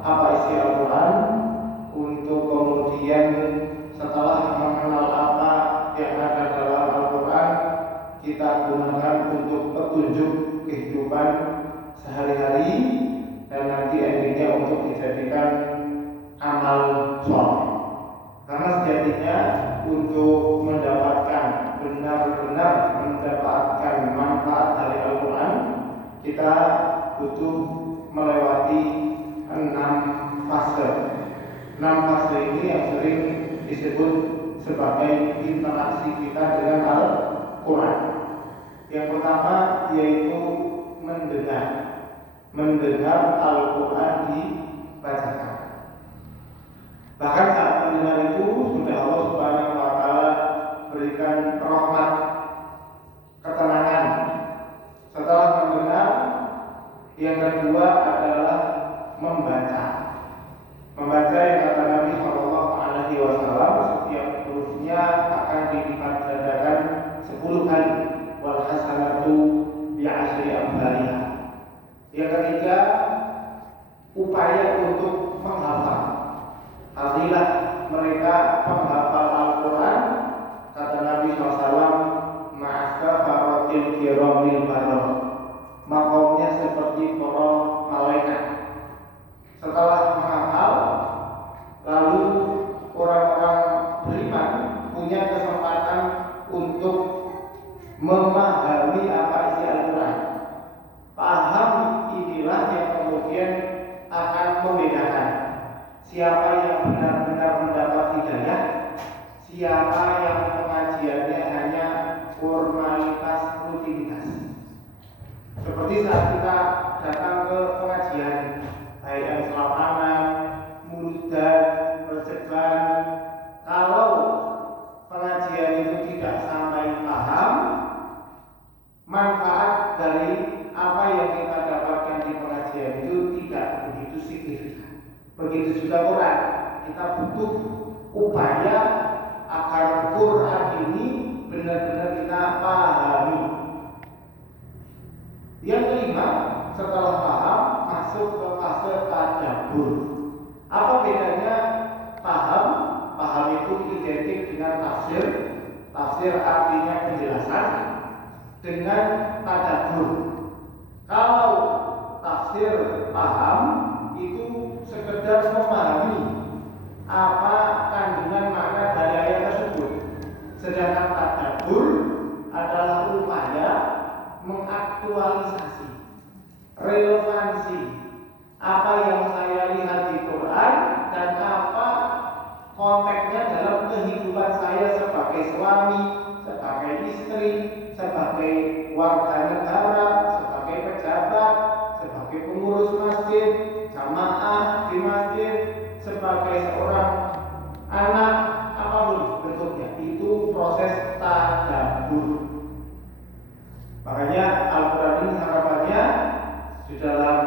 apa isi Al-Quran, untuk kemudian setelah mengenal apa yang ada dalam Al-Quran, kita gunakan untuk petunjuk kehidupan sehari-hari dan nanti endingnya untuk dijadikan amal soleh. Karena sejatinya untuk mendapatkan benar-benar mendapatkan manfaat dari Al-Quran, kita butuh melewati 6 fase. 6 fase ini yang sering disebut sebagai interaksi kita dengan Al-Quran. Yang pertama yaitu mendengar Al-Quran dibacakan. Bahkan saat mendengar itu sudah Allah Subhanahu wa Ta'ala berikan rahmat, ketenangan. Setelah mendengar, yang kedua adalah membaca. Membaca yang kata Nabi Shallallahu Alaihi Wasallam, setiap hurufnya akan dilipat gandakan 10 kali. Wal hasanatu bi'asyri amsalihha. Yang ketiga, upaya untuk menghafal. Artilah mereka penghafal Al-Quran, kata Nabi SAW, ma'asafaratil kiramil baror, makomnya seperti para malaikat. Setelah menghafal, lalu orang-orang beriman punya kesempatan untuk memahami apa isi Al-Quran. Paham inilah yang kemudian akan membedakan siapa yang benar-benar mendapat hidayah, siapa yang pengajiannya hanya formalitas rutinitas. Seperti saat kita datang ke pengajian, baik yang selapanan, muludan, perceban, kalau pengajian itu tidak sampai paham, manfaat dari apa yang kita dapatkan di pengajian itu tidak begitu signifikan. Begitu juga Quran, kita butuh upaya agar Quran ini benar-benar kita pahami. Yang kelima, setelah paham, masuk ke fase tadabbur. Apa bedanya paham? Paham itu identik dengan tafsir. Tafsir artinya penjelasan. Dengan tadabbur. Kalau tafsir paham itu sekedar memahami apa kandungan makna dari ayat tersebut. Sedangkan tadabbur adalah upaya mengaktualisasi relevansi apa yang saya lihat di Quran dan apa konteksnya dalam kehidupan saya sebagai suami, sebagai istri, sebagai warga negara, sebagai pejabat, sebagai pengurus masjid, jamaah di masjid, sebagai seorang anak, apapun bentuknya, itu proses tadabbur. Makanya Al-Quran ini harapannya di dalam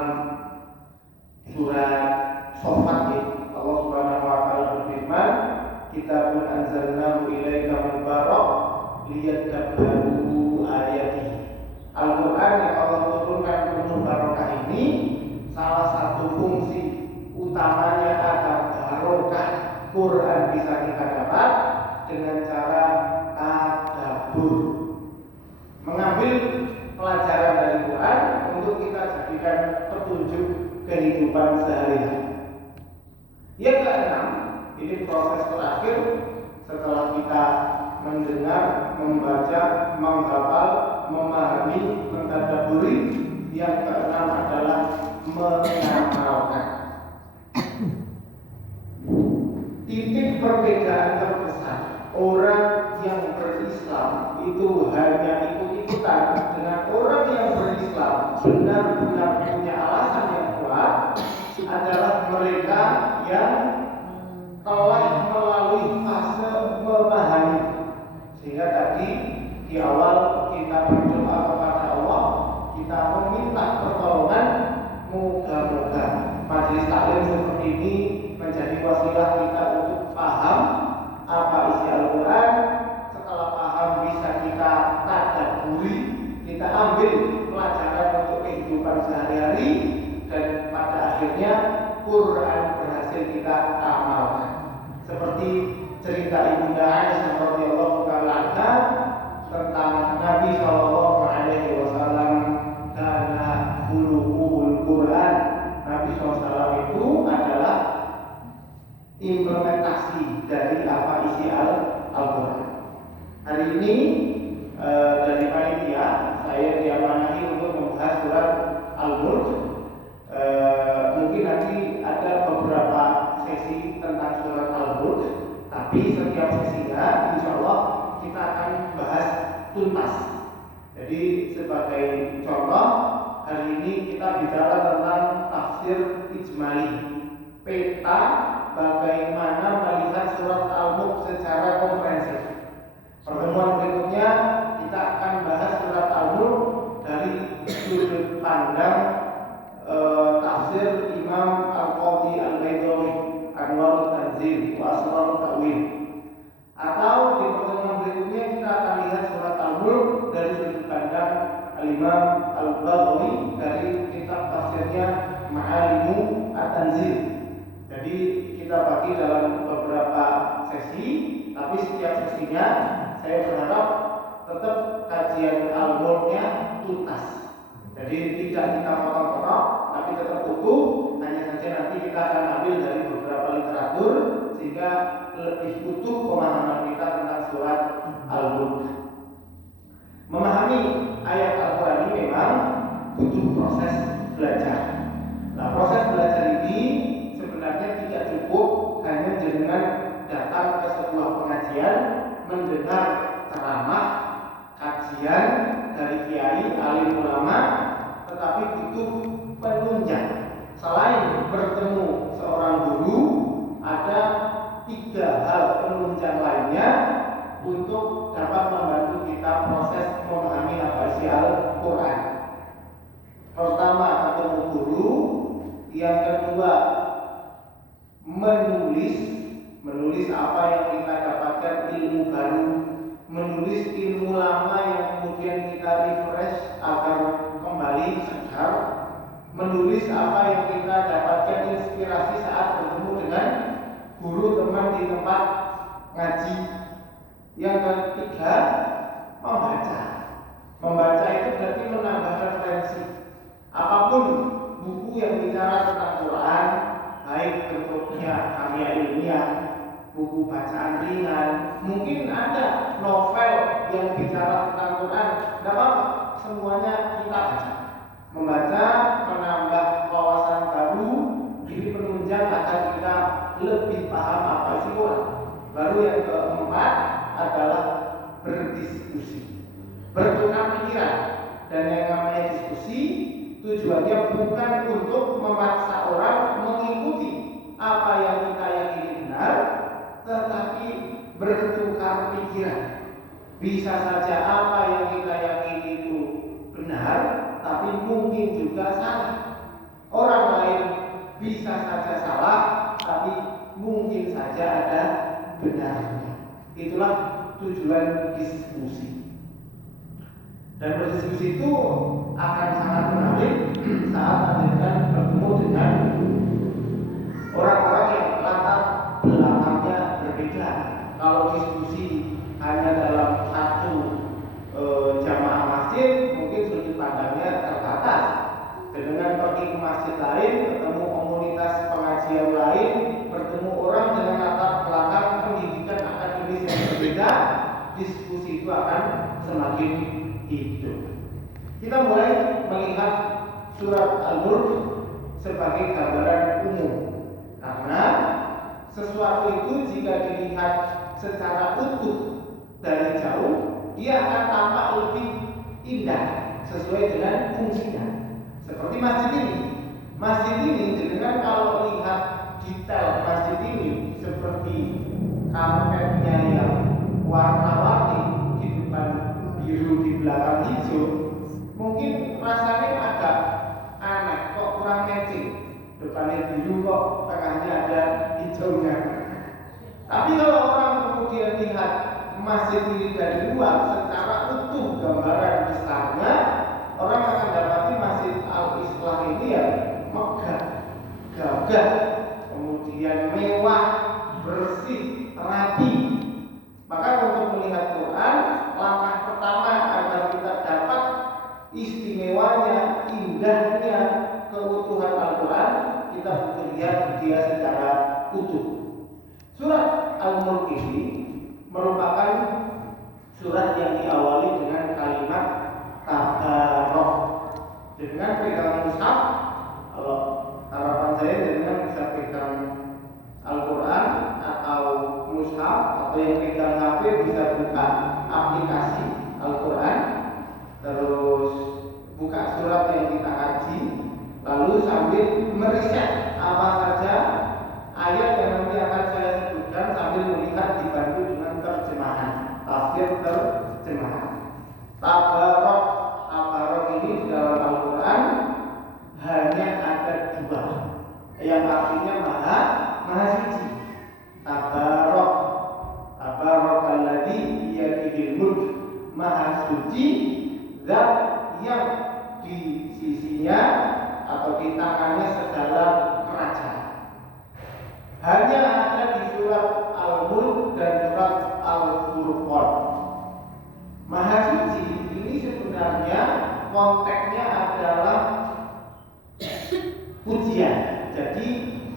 surat Shofat Allah Subhanahu wa Ta'ala berfirman, Kitabun anzalnahu ilaika mubarak liyadabbaru ayatihi. Al-Quran yang Allah turunkan penuh barokah ini, salah satu fungsi utamanya agar barokah Quran bisa kita dapat dengan cara tadabbur, mengambil pelajaran dari Quran untuk kita jadikan petunjuk kehidupan sehari-hari. Yang keenam, ini proses terakhir setelah kita mendengar, membaca, menghafal, memahami, mentadabburi. Yang keenam adalah mengamalkan. Titik perbedaan terbesar orang yang berislam itu hanya ikut-ikutan dengan orang yang berislam benar-benar punya alasan yang kuat adalah mereka yang telah melalui fase memahami. Sehingga tadi di awal kita berdoa kepada Allah, kita meminta pertolongan, moga-moga majelis taklim seperti ini menjadi wasilah kita untuk paham apa isi Al-Quran. Setelah paham bisa kita tadabburi, kita ambil pelajaran untuk kehidupan sehari-hari, dan pada akhirnya Quran berhasil kita amalkan. Seperti cerita Ibunda Aisyah radhiyallahu taala anha tentang Nabi sallallahu alaihi wasallam, karena khuluquhul Quran. Nabi SAW itu adalah implementasi dari apa isi Al-Quran. Hari ini dari panitia saya diamanahi untuk membahas surat Al-Mulk. Mungkin nanti ada beberapa sesi tentang surat Al-Mulk, tapi setiap sesinya insya Allah kita akan bahas tuntas. Jadi sebagai contoh, hari ini kita bicara tentang tafsir ijmali, peta bagaimana melihat surat Al-Mulk secara komprehensif. Pertemuan berikutnya kita akan bahas surat Al-Mulk dari sudut pandang tafsir Imam Al-Qadhi Al-Baydawi, Anwarut Tanzil wa Asrarut Ta'wil. Atau di pertemuan berikutnya kita akan lihat surat Al-Mulk dari sudut pandang Al-Imam Al-Baghawi dari kitab tafsirnya Ma'alimu At-Tanzil. Jadi kita bagi dalam beberapa sesi, tapi setiap sesinya saya berharap tetap kajian Al-Mulknya tuntas. Jadi tidak kita potong-potong, tapi tetap utuh. Hanya saja nanti kita akan ambil dari beberapa literatur sehingga lebih utuh pemahaman kita tentang surat Al-Mulk. Memahami ayat Al-Quran ini memang butuh proses belajar. Nah, proses belajar ini sebenarnya tidak cukup hanya dengan datang ke sebuah pengajian, mendengar ceramah, kajian dari kiai, alim ulama, tetapi butuh penunjang. Selain bertemu seorang guru, ada 3 hal penunjang lainnya untuk dapat membantu kita proses memahami apa isi Al-Quran. Pertama, ketemu guru. Yang kedua, menulis apa yang kita dapatkan, ilmu baru, menulis ilmu lama yang kemudian kita refresh agar kembali segar, menulis apa yang kita dapatkan inspirasi saat bertemu dengan guru teman di tempat ngaji. Yang ketiga, membaca itu berarti menambah referensi. Apapun buku yang bicara tentang Quran, baik bentuknya karya ilmiah, buku bacaan ringan, mungkin ada novel yang bicara tentang Quran, tidak apa-apa, semuanya kita baca. Membaca menambah wawasan baru, ini penunjang agar kita lebih paham apa isi Quran. Baru yang keempat adalah berdiskusi, bertukar pikiran. Dan yang namanya diskusi tujuannya bukan untuk memaksa orang mengikuti apa yang kita yakini benar, tetapi bertukar pikiran. Bisa saja apa yang kita yakini itu benar, tapi mungkin juga salah. Orang lain bisa saja salah, tapi mungkin saja ada benarnya. Itulah tujuan diskusi. Dan berdiskusi itu akan sangat menarik saat Anda bertemu dengan orang-orang yang latar belakangnya berbeda. Kalau diskusi hanya dalam satu jamaah masjid, mungkin sudut pandangnya terbatas. Dengan pergi ke masjid lain, ketemu komunitas pengajian lain, bertemu orang dengan latar belakang pendidikan akademis yang berbeda, diskusi itu akan semakin hidup. Kita mulai melihat surat Al-Mulk sebagai gambaran umum, karena sesuatu itu jika dilihat secara utuh dari jauh, dia akan tampak lebih indah sesuai dengan fungsinya. Seperti masjid ini. Masjid ini dengan kalau lihat detail masjid ini seperti karpetnya yang warna-warni, di depan biru, di belakang hijau, mungkin rasanya agak aneh, kok kurang matching. Depannya biru kok tengahnya ada hijaunya. Tapi kalau orang kemudian lihat masjid ini dari luar secara utuh gambaran besarnya, orang akan dapati Masjid Al-Islah ini ya megah, megah, kemudian mewah, bersih, rapi. Maka untuk melihat Quran, langkah pertama agar kita dapat istimewanya, indahnya keutuhan Al-Quran, kita butuh lihat dia secara utuh. Surat Al-Mulk ini merupakan surat yang diawali dengan kalimat tabarok. Dengan pegang mushaf, kalau harapan saya dengan bisa pegang Al-Quran atau mushaf, atau yang pegang HP bisa buka aplikasi Al-Quran, terus buka surat yang kita kaji, lalu sambil meriset apa saja ayat yang nanti akan saya sebutkan sambil melihat dibantu dengan terjemahan, tafsir terjemahan. Tabarok ini di dalam Al-Quran hanya ada dua, yang artinya maha suci. Tabarok alladzi biyadihil mulk, maha suci zat yang di sisinya atau di tangannya segala kerajaan. Hanya ada di surat Al-Mulk dan surat Al-Furqan. Maha suci ini sebenarnya konteksnya adalah pujian. Jadi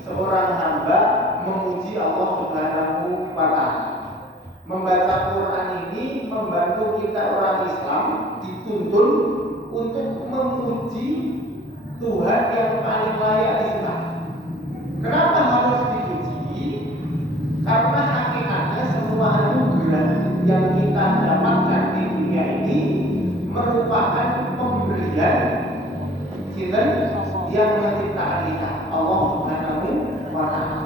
seorang hamba memuji Allah Subhanahu wa Ta'ala. Membaca Quran ini membantu kita orang Islam dituntun untuk memuji Tuhan yang paling layak disembah. Kenapa harus dipuji? Karena hakikatnya semua anugerah yang kita dapatkan di dunia ini merupakan pemberian Sinten yang menciptakan kita, Allah Subhanahu wa Ta'ala.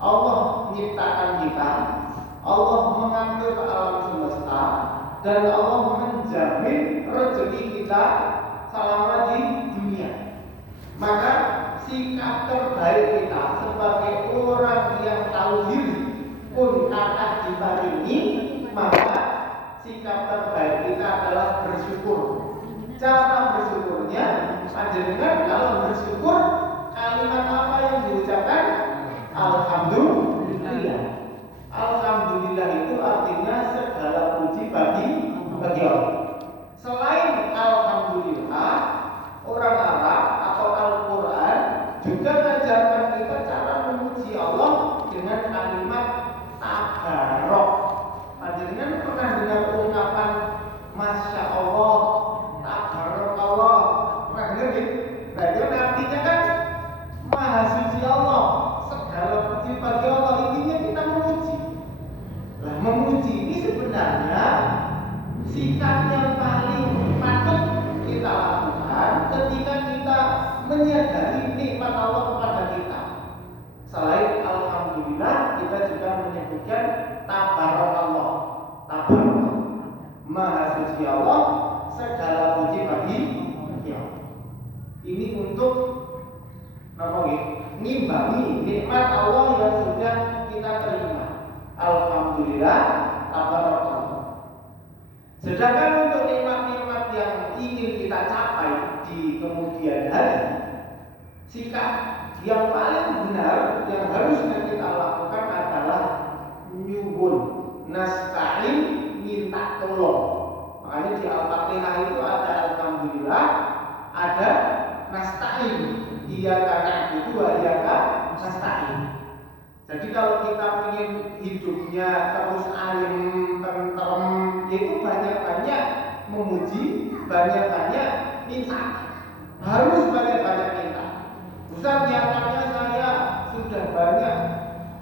Allah menciptakan kita, Allah mengatur alam semesta, dan Allah menjamin rezeki kita selama di dunia. Maka sikap terbaik kita sebagai orang yang tahu diri pun akan diparingi, maka sikap terbaik kita adalah bersyukur. Cara bersyukurnya, panjenengan kalau bersyukur, kalimat apa yang diucapkan? Alhamdulillah. Alhamdulillah itu artinya segala puji bagi Allah. Selain alhamdulillah, orang Arab atau Al-Quran juga mengajarkan kita cara memuji Allah dengan kalimat tabarok. Panjenengan pernah dengar ungkapan Masya Allah, tabarok Allah? Pernah dengar gitu? Nah, itu artinya kan Maha suci Allah, segala puji bagi Allah. Intinya kita memuji. Nah, memuji ini sebenarnya sikap yang paling patut kita lakukan ketika kita menyadari nikmat Allah kepada kita. Selain alhamdulillah, kita juga menyebutkan tabarok Allah. Tabarok, Maha suci Allah, segala puji bagi Allah. Ini untuk ngimbangi nikmat Allah yang sudah kita terima. Alhamdulillah, tabarok Allah. Sedangkan untuk nikmat-nikmat yang ingin kita capai di kemudian hari, sikap yang paling benar yang harusnya kita lakukan adalah nyuwun, nasta'in, minta tolong. Makanya di Al-Fatihah itu ada alhamdulillah, ada nasta'in, iyyaka na'budu wa iyyaka nasta'in. Jadi kalau kita ingin hidupnya terus ayem, tentrem, itu banyak-banyak memuji, banyak-banyak minta. Harus banyak-banyak minta. Ustaz, nyatanya saya sudah banyak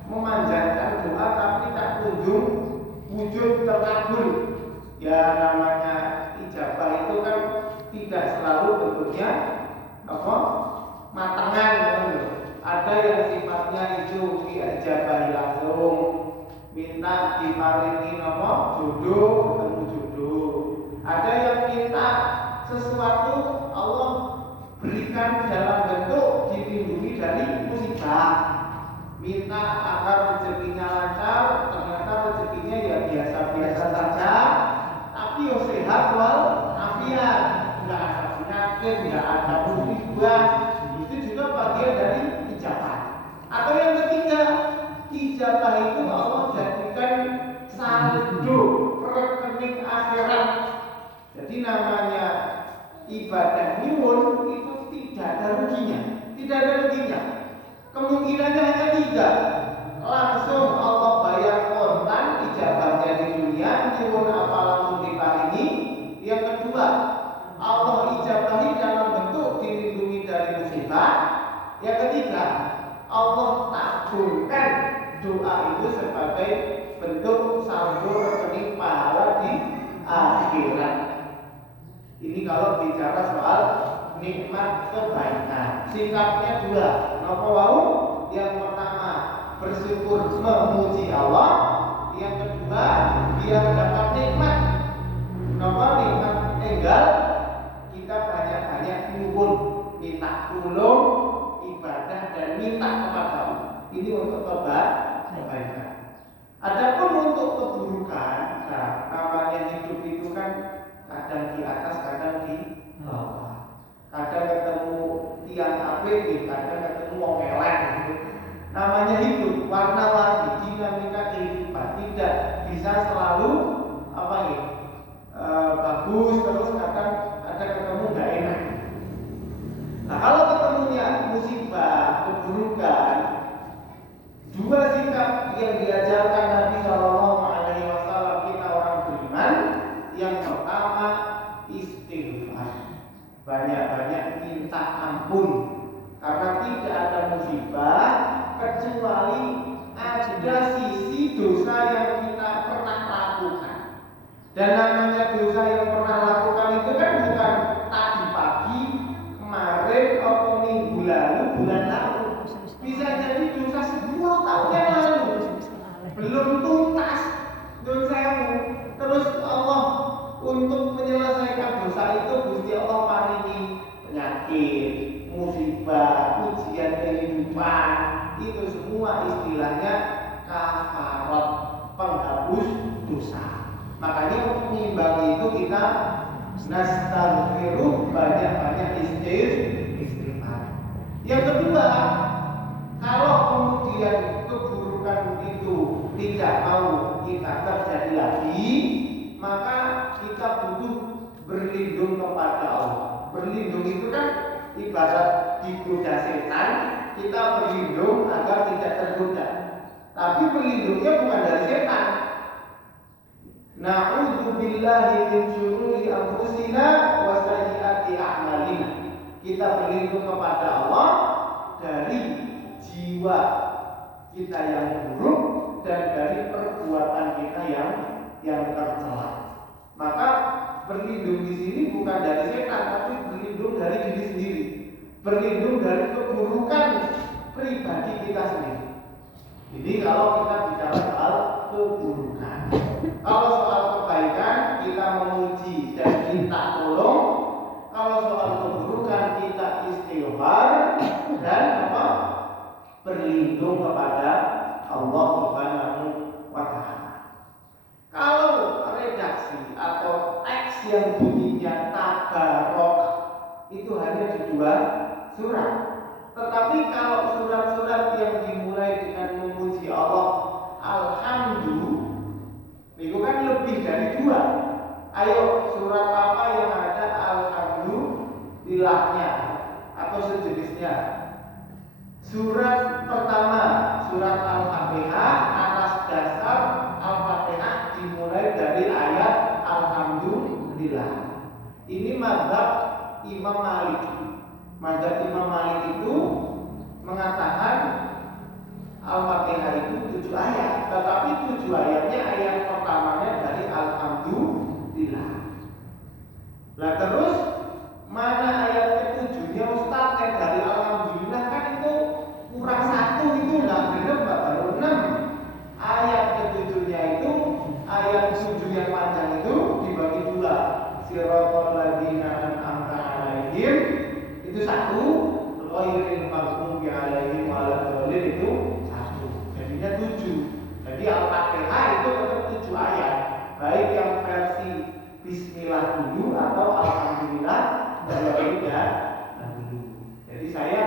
memanjatkan doa tapi tak kunjung wujud terkabul. Ya namanya ijabah itu kan tidak selalu bentuknya matangan gitu. Ada yang sifatnya itu diijabahi langsung, minta diparingi jodoh, ketemu jodoh. Ada yang minta sesuatu Allah berikan dalam bentuk dilindungi dari musibah. Minta agar rezekinya lancar, ternyata rezekinya ya biasa-biasa saja, tapi yo sehat wal afiat, nggak ada penyakit, nggak ada musibah. Itu juga bagian dari ijabah. Allah tabungkan doa itu sebagai bentuk saldo rekening pahala di akhirat. Ini kalau bicara soal nikmat kebaikan. Sikapnya dua. Napa wau? Yang pertama bersyukur memuji Allah. Yang kedua dia mendapat nikmat. Napa nikmat enggal? Kita banyak-banyak nyuwun, minta tolong, ibadah dan minta kepada Allah. Ini untuk kebaikan. Adapun untuk keburukan, nah, namanya hidup itu kan kadang di atas, kadang di bawah. Kadang ketemu tiang apik, kadang ketemu wong elek. Namanya hidup, warna-warni, dinamika kehidupan tidak bisa selalu bagus, terus kadang ada ketemu nggak enak. Nah, kalau ketemunya musibah, keburukan, dua sikap yang diajarkan Nabi Shallallahu Alaihi Wasallam kita orang beriman. Yang pertama istighfar, banyak-banyak minta ampun, karena tidak ada musibah kecuali ada sisi dosa yang kita pernah lakukan. Dan namanya dosa yang pernah lakukan itu kan bukan tadi pagi, kemarin atau minggu lalu, bulan lalu. Bisa jadi dosa 10 tahun yang lalu, belum tuntas dosamu. Terus Allah untuk menyelesaikan dosa itu Gusti Allah paringi penyakit, musibah, ujian kehidupan. Itu semua istilahnya kafarat, penghapus dosa. Makanya untuk mengimbangi itu kita nastaghfiruh, banyak-banyak istighfar. Yang kedua, kalau kemudian keburukan itu tidak mau kita terjadi lagi, maka kita butuh berlindung kepada Allah. Berlindung itu kan ibarat digoda setan, kita berlindung agar tidak tergoda. Tapi berlindungnya bukan dari setan. Na'udzu billahi min syururi anfusina wa sayyiati a'malina. Kita berlindung kepada Allah dari jiwa kita yang buruk dan dari perbuatan kita yang tercela. Maka berlindung di sini bukan dari setan, tapi berlindung dari diri sendiri. Berlindung dari keburukan pribadi kita sendiri. Jadi kalau kita bicara soal keburukan, kalau soal kebaikan kita memuji dan minta tolong. Kalau soal keburukan kita istighfar dan berlindung kepada Allah Subhanahu wa Ta'ala. Kalau redaksi atau teks yang bunyinya tabarok itu hanya di 2 surat. Tetapi kalau surat-surat yang dimulai dengan memuji Allah, alhamdulillah, itu kan lebih dari 2. Ayo, surat apa yang ada alhamdulillahnya atau sejenisnya? Surat pertama, surat Al-Fatihah, atas dasar Al-Fatihah dimulai dari ayat alhamdulillah. Ini mazhab Imam Malik. Mazhab Imam Malik itu mengatakan Al-Fatihah itu 7 ayat, tetapi 7 ayatnya ayat pertamanya dari alhamdulillah. Lah terus mana ayat ke-7-nya Ustaz yang dari alhamdulillah? Kan itu kurang 1, itu enggak benar, baru 6. Ayat ke-7-nya itu ayat 7 yang panjang itu dibagi 2. Siratal ladzina an'amta 'alaihim itu 1, ghairil maghdubi 'alaihim waladdallin itu 1. Jadinya 7. Jadi Al-Fatihah itu tetap 7 ayat, baik yang versi Bismillah dulu atau Alhamdulillah berbeda dulu. Jadi saya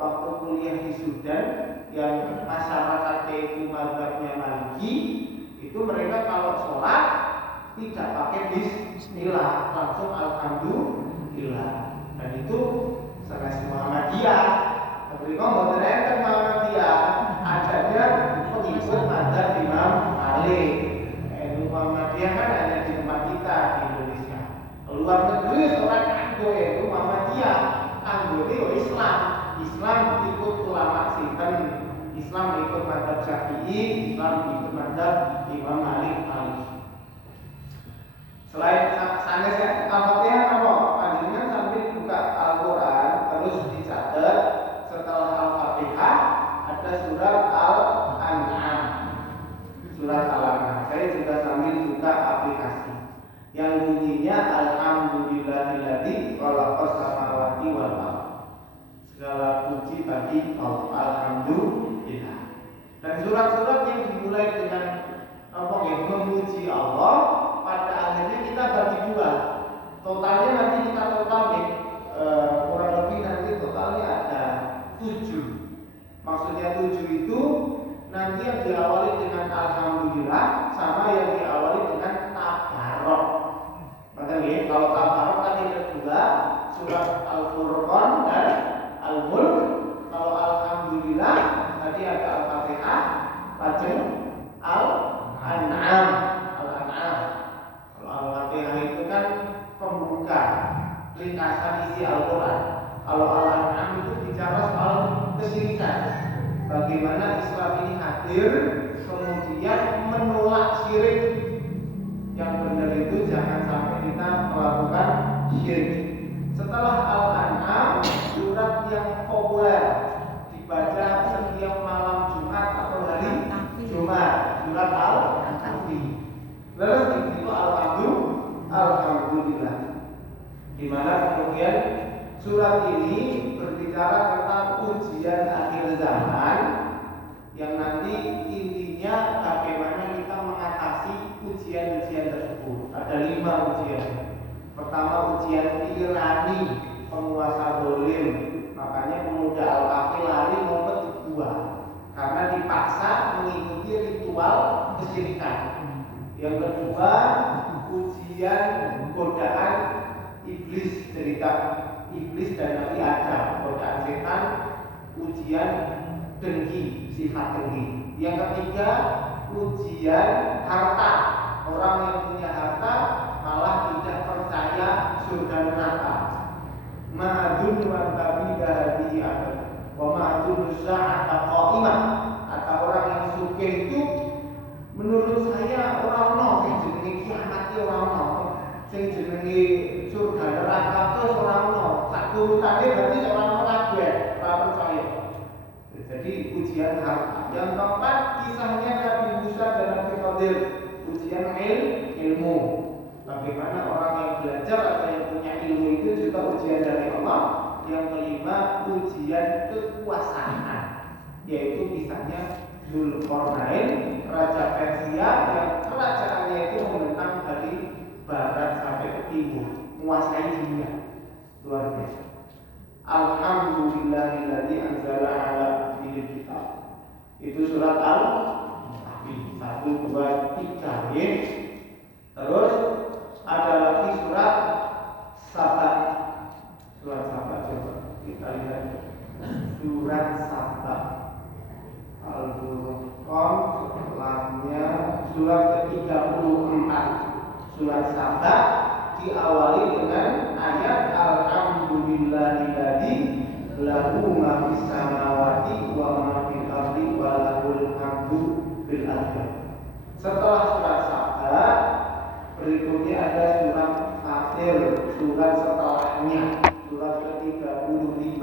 waktu kuliah di Sudan yang masyarakatnya itu mazhabnya Maliki, itu mereka kalau sholat tidak pakai Bismillah, langsung Alhamdulillah. Dan itu sanes Muhammadiyah. Tapi kok mboten enten Muhammadiyah, adanya pengikut mazhab Imam Malik. Muhammadiyah kan hanya di tempat kita di Indonesia. Luar negeri orang kanggo itu Muhammadiyah, kanggo itu Islam. Islam ikut ulama sinten ikut mazhab Syafi'i, Islam ikut mazhab Imam Malik. Selain sanesnya Al-Fatihah apa? Panjenengan sambil buka Al-Quran terus dicatat setelah Al-Fatihah ada surat Al-An'am. Surat Al-An'am. Saya juga sambil buka aplikasi yang bunyinya Alhamdulillahilladzi khalaqas samawati wal ardh. Segala puji bagi Allah. Alhamdulillah. Dan surat-surat yang dimulai dengan memuji Allah, pada akhirnya kita bagi dua. Totalnya nanti kita kurang lebih nanti totalnya ada 7. Maksudnya 7 itu nanti yang diawali dengan Alhamdulillah sama yang diawali dengan Tabarok. Makanya kalau Tabarok tadi ada 2, surat Al-Furqan dan Al-Mulk. Kalau Alhamdulillah tadi ada Al-Fatihah, lajeng Al-An'am. Kalau Al-Fatihah itu kan pembuka, ringkasan isi Al-Quran. Kalau Al-An'am itu bicara soal kesyirikan. Bagaimana Islam ini hadir kemudian menolak syirik. Yang benar itu jangan sampai kita melakukan syirik. Setelah Al-An'am, surat yang populer dibaca setiap malam Jumat atau hari Jumat, surat Al-Kahfi. Lalu itu Alhamdulillah. Di mana kemudian surat ini berbicara tentang ujian akhir zaman yang nanti intinya bagaimana kita mengatasi ujian-ujian tersebut. Ada 5 ujian. Pertama ujian tirani penguasa zalim. Makanya pemuda Al-Kahfi lari ngumpet di gua karena dipaksa mengikuti ritual kesyirikan. Yang kedua ujian godaan iblis, cerita iblis dan Nabi Adam, godaan setan, ujian dengki, sifat dengki. Yang ketiga ujian harta, orang yang punya harta malah tidak percaya surga neraka. Ma'adun wa tabida bihi abad wa ma'adun sa'ata qa'imah. Kata orang yang sugih itu menurut saya orang no sing jenenge kiamat ki orang no, sing jenenge surga neraka terus orang no. Sak turutane berarti orang no kabeh ora percaya. Jadi ujian harta. Yang keempat kisahnya Nabi Musa dan Nabi Khidir, ujian ilmu. Bagaimana orang yang belajar atau yang punya ilmu itu juga ujian dari Allah. Yang kelima ujian kekuasaan, yaitu misalnya Zulkarnain, raja Persia yang kerajaannya itu membentang dari barat sampai ke timur, menguasai dunia. Luar biasa. Alhamdulillahilladzi anzala ala abdihi kitab. Itu surat Al-Kahfi 1, 2, 3 ya. Terus ada lagi surat Saba. Surat Saba coba kita lihat. Surat Saba. Al-Furqan setelahnya surat ke-34. Surat Saba diawali dengan ayat Alhamdulillahilladzi lahu ma fis samawati wa ma fil ardi wa lahul hamdu fil akhirah. Setelah surat Saba berikutnya ada surat Fatir, surat setelahnya, surat ke-35.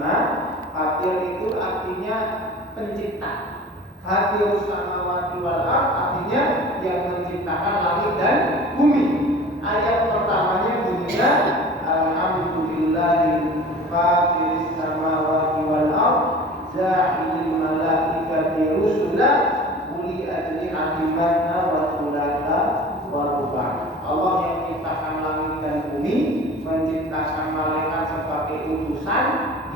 Fatir itu artinya pencipta. Fatirus samawati wal ardh artinya yang menciptakan langit dan bumi. Ayat pertamanya bunyinya Alhamdulillahil fatiris samawati wal ardh ja'ilil malaikati rusula uli ajnihatin manna wa thulatha wa ruba'. Allah yang menciptakan langit dan bumi, menciptakan malaikat sebagai utusan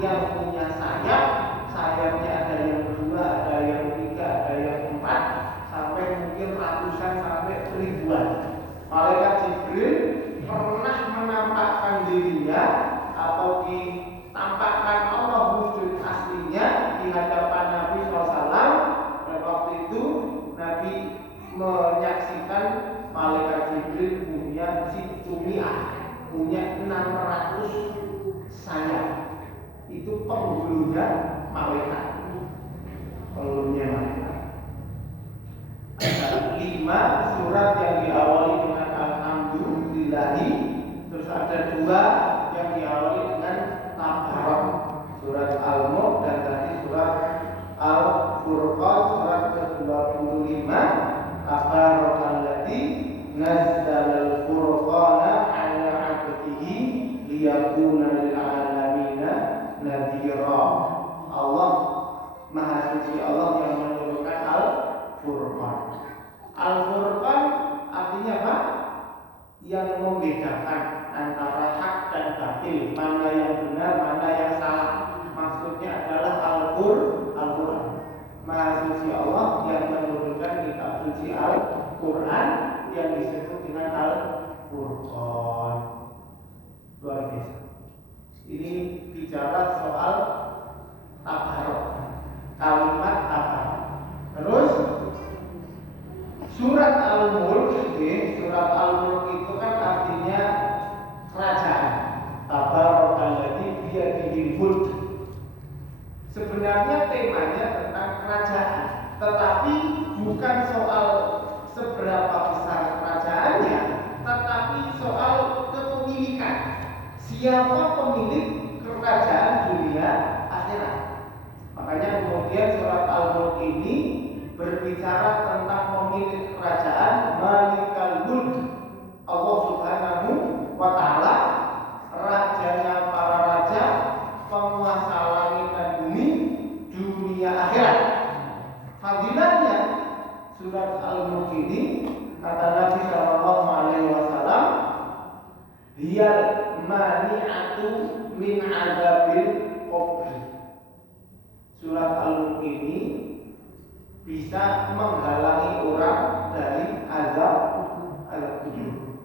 yang punya sayap. Sayapnya ada yang 2, ada yang 3, ada yang 4, sampai mungkin ratusan sampai ribuan. Malaikat Jibril pernah menampakkan dirinya atau ditampakkan Allah wujud aslinya di hadapan Nabi SAW. Dan waktu itu Nabi menyaksikan malaikat Jibril punya situmiah, punya 600 sayap. Itu penghulunya malaikat. Penghulunya malaikat. surat yang diawali dengan alhamdulillahi, terus ada 2 yang diawali dengan tabarak, surat Al-Mulk dan tadi surat Al-Furqan surat ke-25, tabarakalladzii nazzalal furqana 'ala 'abdihi liyakuna lil 'alamina nadhira. Allah Maha Suci, Allah yang menurunkan Al-Furqan. Al-Furqan artinya apa? Yang membedakan antara hak dan batil, mana yang benar, mana yang salah. Maksudnya adalah Al-Quran. Maha Suci Allah yang menurunkan kitab suci Al-Quran yang disebut dengan Al-Furqan. Luar biasa. Ini bicara soal tabarok, kalimat tabarok. Terus surat Al-Mulk, surat Al-Mulk itu kan artinya kerajaan. Tabarakalladzii biyadihil mulk. Sebenarnya temanya tentang kerajaan, tetapi bukan soal seberapa besar kerajaannya, tetapi soal kepemilikan. Siapa pemilik kerajaan dunia akhirat? Makanya kemudian surat Al-Mulk ini berbicara tentang pemilik kerajaan, Malikal Mulk, Allah Subhanahu wa Ta'ala, rajanya para raja, penguasa langit dan bumi, dunia akhirat. Fadilahnya surat Al-Mulk ini, kata Nabi Sallallahu Alaihi Wasallam, hiyal mani'atu min adabil qabr. Surat Al-Mulk ini bisa menghalangi orang dari azab kubur.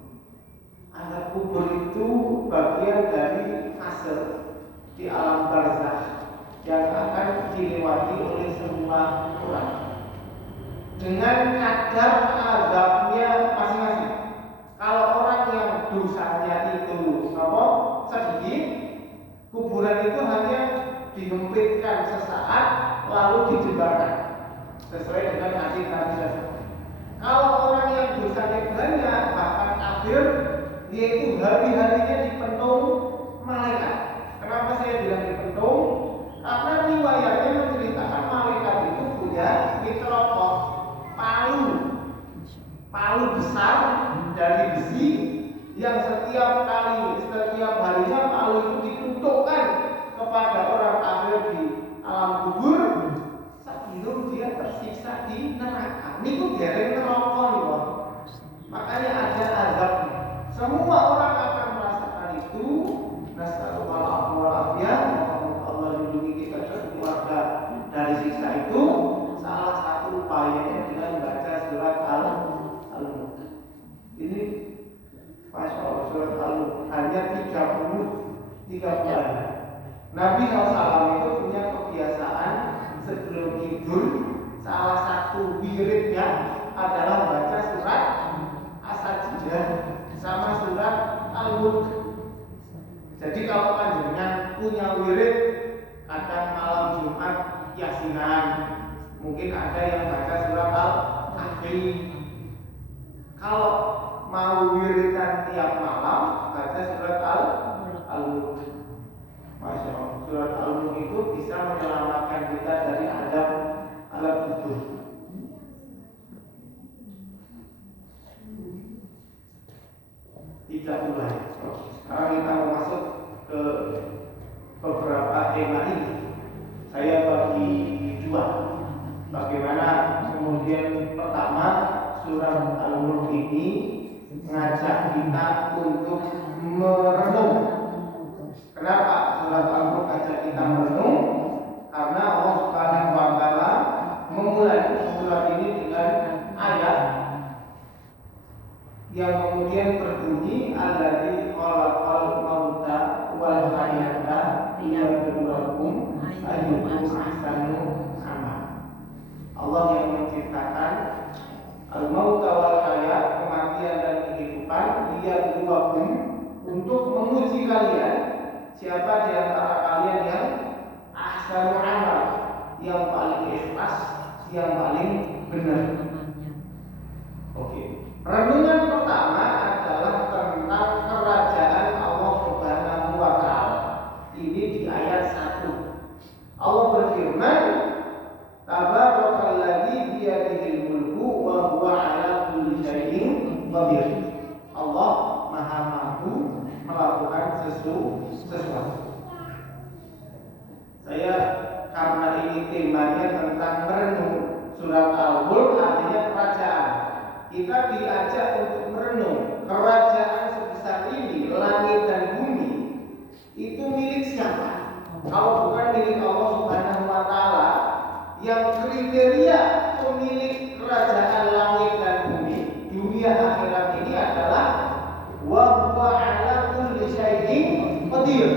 Azab kubur itu bagian dari fase di alam barzakh yang akan dilewati oleh semua orang dengan kadar azabnya masing-masing. Kalau orang yang dosanya itu sedikit, kuburan itu hanya dihempitkan sesaat lalu dijebarkan sesuai dengan hadis Nabi SAW. Kalau orang yang dosanya banyak, bahkan kafir, dia itu hari-harinya dipenuh malaikat. Kenapa saya bilang dipenuh? Karena riwayatnya menceritakan malaikat itu punya mikrofon, palu besar dari besi yang setiap harinya palu itu dituntukkan kepada orang kafir di alam kubur sebelum dia tersiksa di neraka. Ini tuh dereng neraka nih, makanya ada azabnya. Semua orang akan merasakan itu. Nasallallahu alaihi wasallam, Allah lindungi kita dan keluarga dari siksa itu. Salah satu upayanya dengan membaca surat Al-Mulk. Ini Masya Allah, surat Al-Mulk hanya 30 ayat. Nabi SAW itu punya kebiasaan sebelum tidur, salah satu wiridnya adalah baca surat As-Sajdah sama surat Al-Mulk. Jadi kalau panjenengan punya wirid, kadang malam Jumat Yasinan, mungkin ada yang baca surat Al-Kahfi. Kalau mau wiridan tiap malam, baca surat Al-Mulk. Masya Allah, surat Al-Mulk itu bisa menyelamatkan kita dari azab kubur. Tidak mulai. Sekarang kita mau masuk ke beberapa tema ini. Saya bagi 2. Bagaimana kemudian pertama surat Al-Mulk ini mengajak kita untuk merenung. Kenapa surat Al-Mulk mengajak kita merenung? Karena Allah Subhanahu wa Ta'ala memulai surat ini dengan ayat yang kemudian berbunyi alladzi khalaqal mauta wal hayata liyabluwakum ayyukum ahsanu amala. Allah yang menciptakan al-mauta wal hayat, kematian dan kehidupan, liyabluwakum, untuk menguji kalian siapa di antara kalian yang ahsanu amal, yang paling ikhlas, yang paling benar. qadir. Allah Maha mampu melakukan sesuatu. Saya karena ini temanya tentang merenung, surat Al-Mulk artinya kerajaan. Kita diajak untuk merenung kerajaan sebesar ini, langit dan bumi, itu milik siapa? Kalau bukan milik Allah Subhanahu wa Ta'ala, yang kriteria pemilik kerajaan langit dan bumi dunia akhirat ini adalah wa huwa ala kulli syai'in qadir.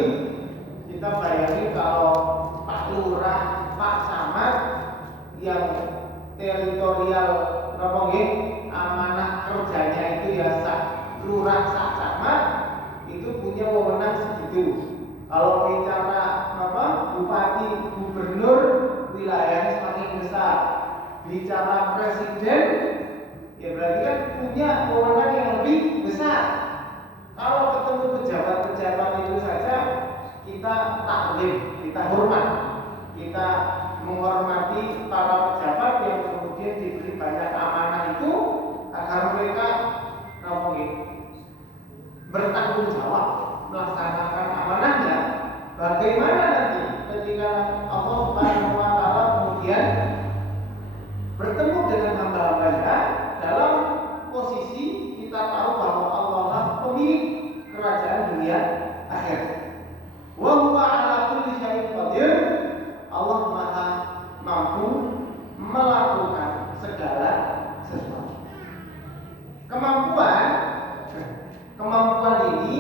Kita bayangin kalau Pak Lurah, Pak Camat yang teritorial amanah kerjanya itu ya sak lurah sak camat itu punya wewenang segitu. Kalau bicara bupati, gubernur, wilayahnya semakin besar. Bicara presiden, ya berarti kan punya wewenang yang lebih besar. Kalau ketemu pejabat-pejabat itu saja kita taklim, kita hormat, kita menghormati para pejabat yang kemudian diberi banyak amanah itu agar mereka bertanggung jawab melaksanakan amanahnya. Bagaimana nanti ketika Allah Subhanahu wa Ta'ala kemudian bertemu dengan hamba-hambanya dalam posisi kita tahu bahwa Allah lah pemilik kerajaan dunia akhirat. Wa huwa ala kulli syai'in qadir. Allah Maha mampu melakukan segala sesuatu. Kemampuan ini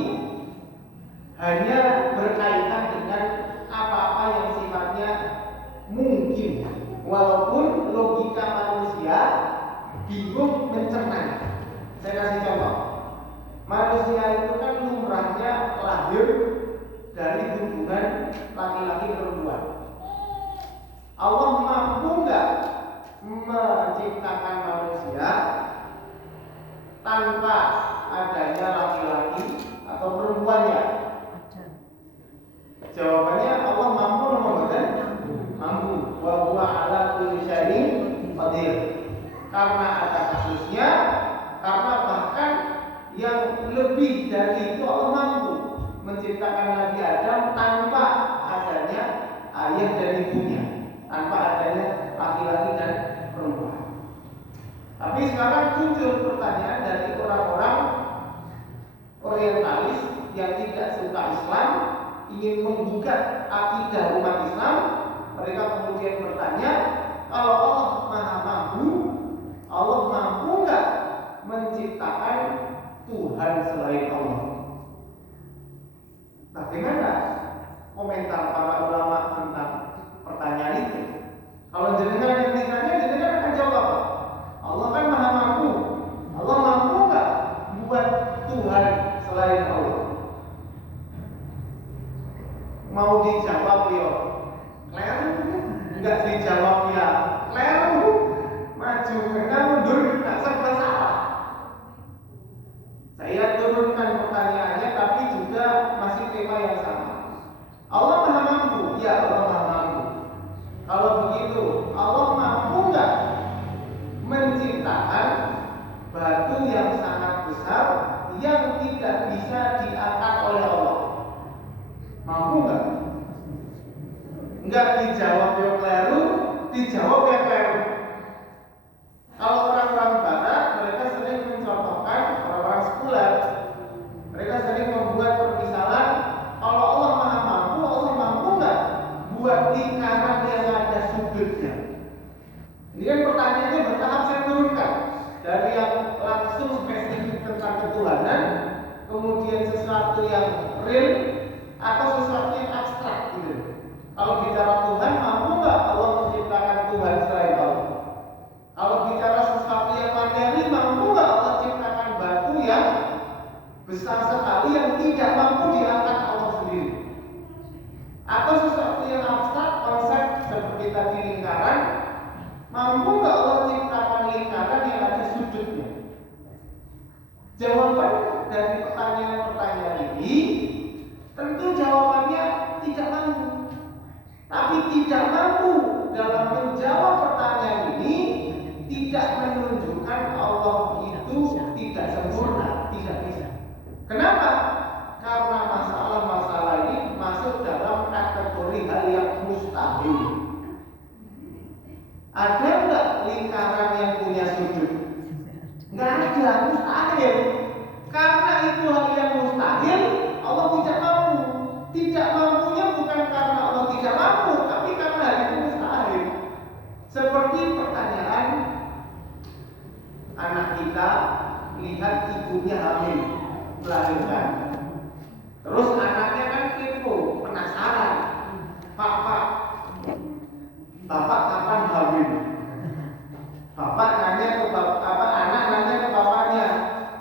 hanya berkaitan dengan apa-apa yang sifatnya mungkin, walaupun logika manusia bingung mencernanya. Saya kasih contoh. Manusia itu kan lumrahnya lahir dari hubungan laki-laki perempuan. Allah mampu nggak menciptakan manusia tanpa adanya laki-laki atau perempuannya? Jawabannya Allah mampu kan? Mampu. Wa huwa ala kulli syai'in qadir. Karena ada kasusnya, karena bahkan yang lebih dari itu Allah mampu menciptakan Nabi Adam tanpa adanya ayah dan ibunya, tanpa adanya laki-laki dan perempuan. Tapi sekarang muncul pertanyaan dari orang-orang orientalis yang tidak suka Islam, ingin menggugat akidah umat Islam. Mereka kemudian bertanya, kalau Allah Maha Mampu, Allah mampu nggak menciptakan Tuhan selain Allah? Bagaimana komentar para ulama tentang pertanyaan itu? Kalau jenengan yang ditanya, jenengan akan jawab apa? Allah kan Maha Mampu. Allah mampu nggak buat Tuhan selain Allah? Mau dijawab ya kleru, nggak dijawab ya kleru, maju kena mundur nggak serba salah. Saya turunkan pertanyaannya, tapi juga masih tema yang sama. Allah Maha Mampu, ya Allah Maha Mampu. Kalau begitu, Allah mampu nggak menciptakan batu yang sangat besar yang tidak bisa diangkat oleh Allah? Mampu nggak? Nggak dijawab ya kleru, dijawab ya kleru. Kalau orang-orang Barat, mereka sering mencontohkan orang-orang sekuler. Mereka sering membuat permisalan, kalau Allah Maha Mampu, Allah mampu nggak buat lingkaran yang ada sudutnya? Ini kan pertanyaannya bertahap, saya turunkan dari yang langsung spesifik tentang ketuhanan, kemudian sesuatu yang real atau sesuatu yang abstrak gitu. Kalau bicara Tuhan, mampu nggak Allah menciptakan Tuhan selain Allah? Kalau bicara sesuatu yang materi, mampu nggak Allah ciptakan batu yang besar sekali yang tidak mampu diangkat Allah sendiri? Atau sesuatu yang abstrak, konsep seperti tadi lingkaran, mampu nggak Allah ciptakan lingkaran yang ada sudutnya? Jawaban dari pertanyaan-pertanyaan ini tentu jawabannya tidak mampu. Tapi tidak mampu dalam menjawab pertanyaan ini tidak menunjukkan Allah itu tidak lingkaran yang punya sudut? Nggak ada, mustahil. Karena itu hal yang mustahil, Allah tidak mampu. Tidak mampunya bukan karena Allah tidak mampu, tapi karena hal itu mustahil. Seperti pertanyaan anak kita lihat ibunya hamil, melahirkan. Terus anaknya kan kepo, penasaran. Pak, Bapak kapan hamil? Bapak nanya ke bapak, anak nanya ke bapaknya.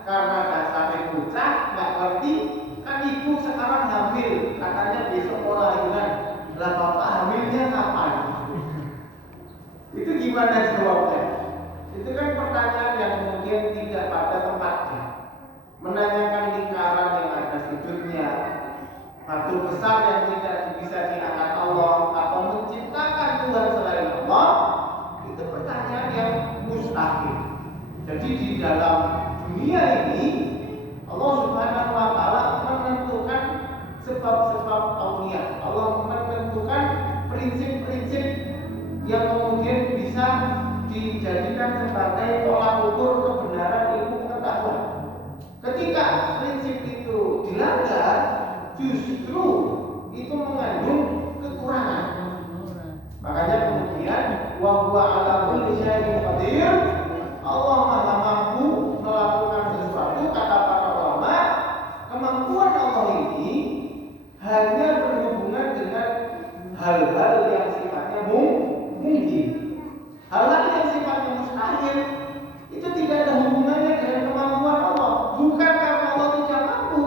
Karena dasarnya bocah, nggak ngerti. Kan ibu sekarang hamil, katanya besok mau lahiran. Lah bapak hamilnya kapan? Itu gimana jawabnya? Itu kan pertanyaan yang kemudian tidak pada tempatnya. Menanyakan lingkaran yang ada sudutnya, batu besar yang tidak bisa diangkat Allah, atau menciptakan Tuhan selain Allah, itu pertanyaan yang mustahil. Jadi di dalam dunia ini Allah Subhanahu wa taala menentukan sebab-sebab aulia. Allah menentukan prinsip-prinsip yang kemudian bisa dijadikan sebagai tolak ukur kebenaran ilmu pengetahuan. Ketika prinsip itu dilanggar, justru itu mengandung kekurangan. Makanya kemudian wa huwa ala kulli syai'in qadir, Allah Maha mampu melakukan sesuatu. Kata para ulama, kemampuan Allah ini hanya berhubungan dengan hal-hal yang sifatnya mungkin. Hal-hal yang sifatnya mustahil itu tidak ada hubungannya dengan kemampuan Allah. Bukan karena Allah tidak mampu,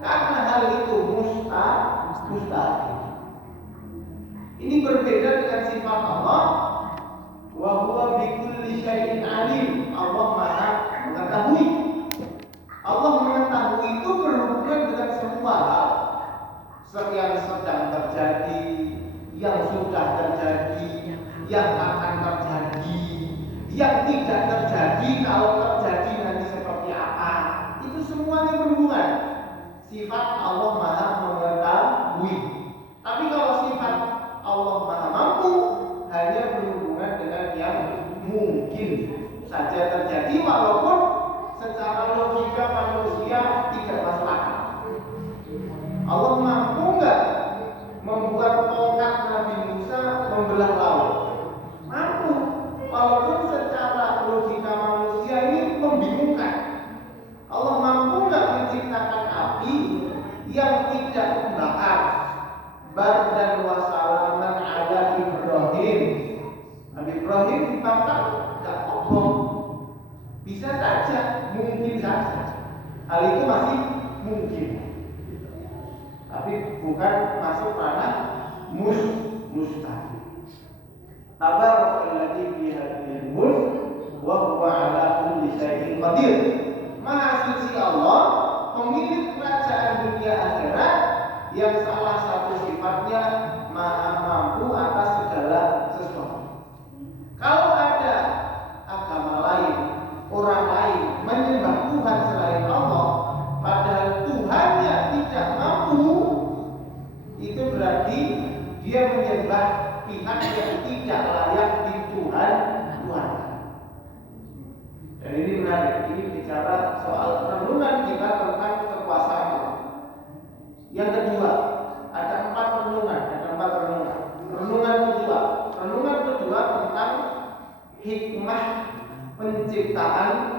karena hal itu mustahil. Ini berbeda dengan sifat Allah. Wa huwa bikulli syai'in alim. Allah Maha mengetahui. Allah mengetahui itu berhubungan dengan semua hal yang sedang terjadi, yang sudah terjadi, yang akan terjadi, yang tidak terjadi, kalau terjadi nanti seperti apa. Itu semuanya berhubungan. Sifat Allah Maha mengetahui. Tapi kalau sifat Allah Maha mampu, hanya berhubungan dengan yang mungkin saja terjadi, walaupun secara logika manusia tidak masuk akal. Allah mampu nggak membuat tongkat Nabi Musa membelah laut? Mampu, walaupun secara logika manusia ini membingungkan. Allah mampu nggak menciptakan api yang tidak membakar? Bardan wa salaman ala Ibrahim. Nabi Ibrahim dibakar nggak kokoh. Bisa saja, mungkin saja. Hal itu masih mungkin. Tapi bukan masuk ranah mustahil. Tabarakalladzii bi hadhil mulk wa huwa ala kulli syai'in qadir. Maha suci Allah, pemilik kerajaan dunia akhirat, yang salah satu sifatnya maha mampu atas segala sesuatu. Kalau ada agama lain, orang lain menyembah Tuhan selain Allah, padahal Tuhannya tidak mampu, itu berarti dia menyembah pihak yang tidak layak di Tuhan. Dan ini menarik, ini bicara soal renungan kita tentang kekuasaan. Yang kedua, ada empat renungan. Renungan kedua tentang hikmah penciptaan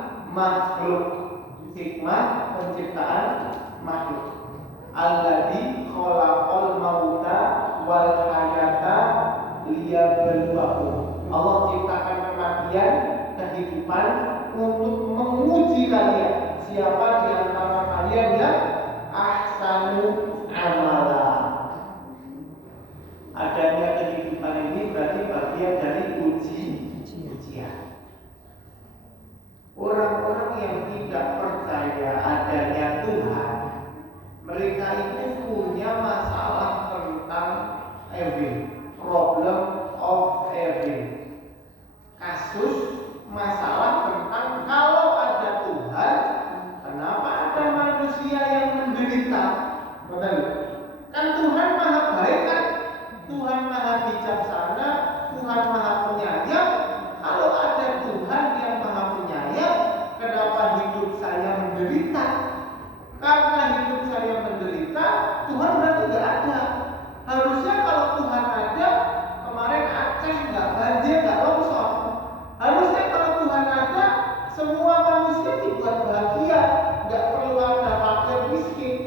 makhluk. Alladzi khalaqal mauta wal hayata liyabluwakum. Allah ciptakan kematian, kehidupan untuk menguji kalian. Siapa di antara kalian yang ahsanu amala. Adanya kehidupan ini berarti bagian dari ujian. Orang-orang yang tidak percaya adanya Tuhan, mereka itu punya masalah tentang evil, problem of evil. Kasus masalah tentang kalau ada Tuhan, kenapa ada manusia yang menderita? Betul? Kan Tuhan maha baik kan? Tuhan maha bijaksana, Tuhan maha penyayang. Kalau ada semua manusia dibuat bahagia, nggak perlu ada fakir miskin.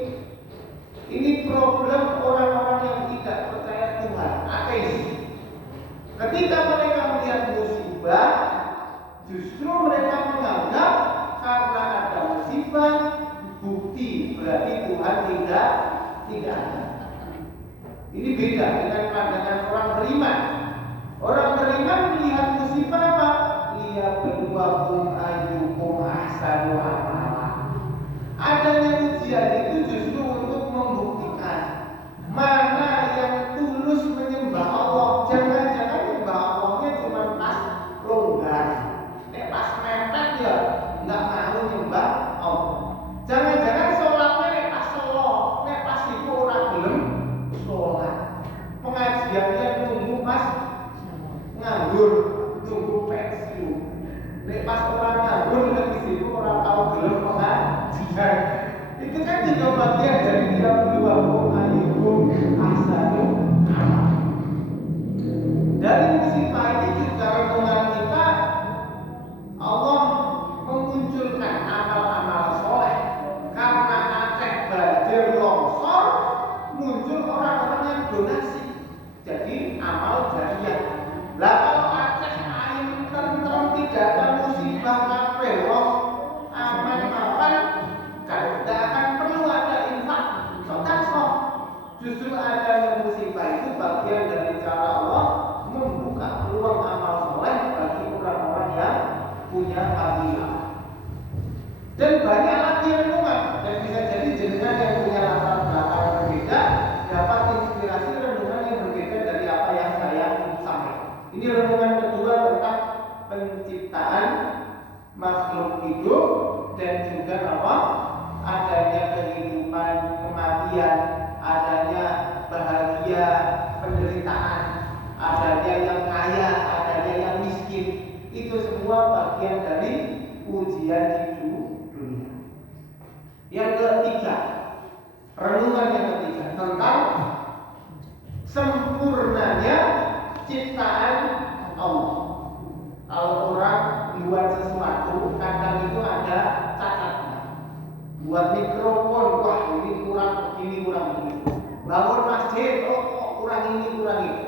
Ini problem orang-orang yang tidak percaya Tuhan, ateis. Ketika mereka melihat musibah, justru mereka menganggap karena ada musibah, bukti berarti Tuhan tidak ada. Ini beda dengan pandangan orang beriman. Orang beriman melihat musibah apa? Liyabluwakum ayyukum ahsanu amala. Adanya ujian itu justru untuk membuktikan mana yang tulus menyembah Allah. Jangan-jangan menyembah Allahnya cuma pas longgar, pas mepet ya nggak mau nyembah Allah. Jangan-jangan sholatnya pas selo, pas itu orang belum sholat. Pengajiannya nunggu pas nganggur, nunggu pensiun. Pas orang nganggur lagi situ orang tahu belum pengajian. Itu kan juga bagian dari dia berdua ayyukum ahsanu amal. Dari musibah ini juga renungan kita, Allah memunculkan amal-amal soleh. Karena Aceh banjir longsor, muncul orang-orang yang donasi. Jadi amal jariah. Lah kalau Aceh air tentrem tidak ada musibah kabeh wong aman-aman, tidak akan perlu ada infak. Sedekah. Justru adanya musibah itu bagian dari cara Allah membuka peluang amal soleh bagi orang-orang yang punya fadilah. Dan banyak lagi renungan, dan bisa jadi jenengan yang punya latar belakang berbeda dapat inspirasi renungan yang berbeda dari apa yang saya sampaikan. Ini renungan kedua tentang penciptaan makhluk hidup dan juga apa? Adanya kehidupan, kematian, adanya bahagia, penderitaan, adanya yang kaya, adanya yang miskin. Itu semua bagian dari ujian hidup dunia. Yang ketiga, renungan yang ketiga tentang sempurnanya ciptaan Allah. Kalau orang buat sesuatu, kadang itu ada cacatnya. Buat mikrofon, wah ini kurang begini, kurang begitu. Bangun masjid, oh kurang ini, kurang itu.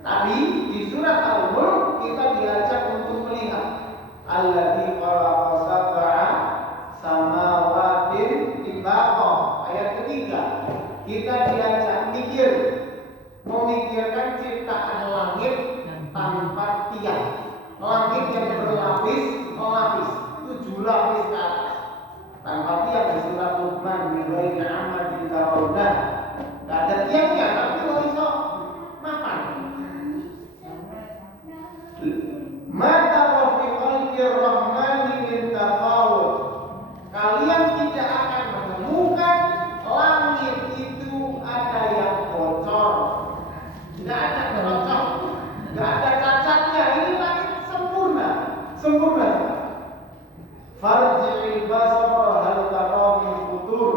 Tapi di surat Al-Mulk kita diajak untuk melihat alladzi khalaqa sab'a samawatin tibaqa. Ayat ketiga, kita diajak mikir, memikirkan ciptaan langit tanpa tiang. Langit yang berlapis-lapis, 7 lapis ke atas. Tanpa tiang di surat Luqman, biwayna amadin tarawna. Gak ada tiangnya, tapi kok bisa makan. Mata wa fi khalqir rahmani min tafawut. Kalian tidak akan menemukan langit itu ada yang bocor. Tidak ada bocor, tidak ada cacatnya. Ini langit sempurna. Farji'il basara hal tara min futur.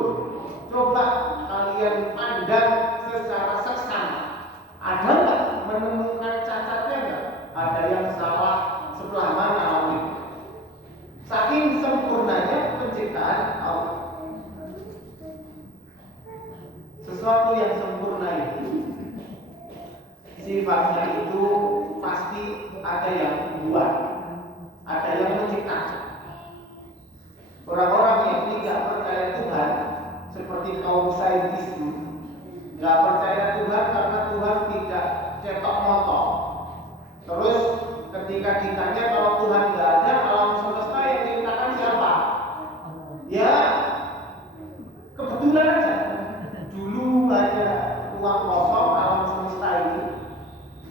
Coba kalian pandang secara seksama. Ada nggak menemukan cacatnya nggak? Ada yang salah sebelah mana langit? Saking sempurnanya penciptaan Allah. Sesuatu yang sempurna itu sifatnya itu pasti ada yang buat, ada yang menciptakan. Orang-orang yang tidak percaya Tuhan seperti kaum saintis itu nggak percaya Tuhan karena Tuhan tidak cetok motor. Terus ketika ditanya kalau Tuhan nggak ada, alam semesta yang diciptakan siapa? Ya kebetulan aja. Dulu ada ruang kosong alam semesta ini.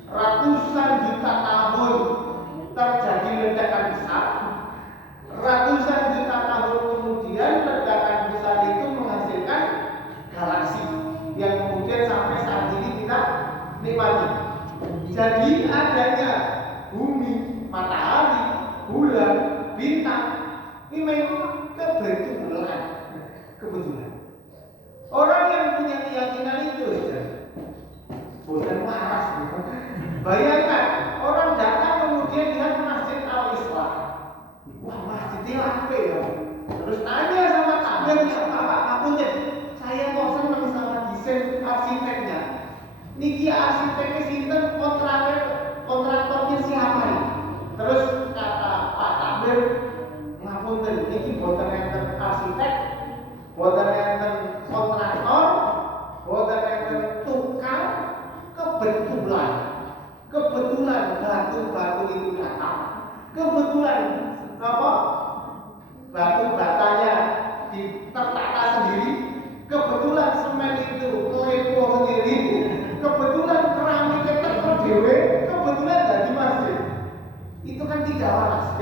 Ratusan juta tahun terjadi ledakan besar. Ratusan juta tahun kemudian ledakan besar itu menghasilkan galaksi yang kemudian sampai saat ini kita nikmati. Jadi adanya bumi, matahari,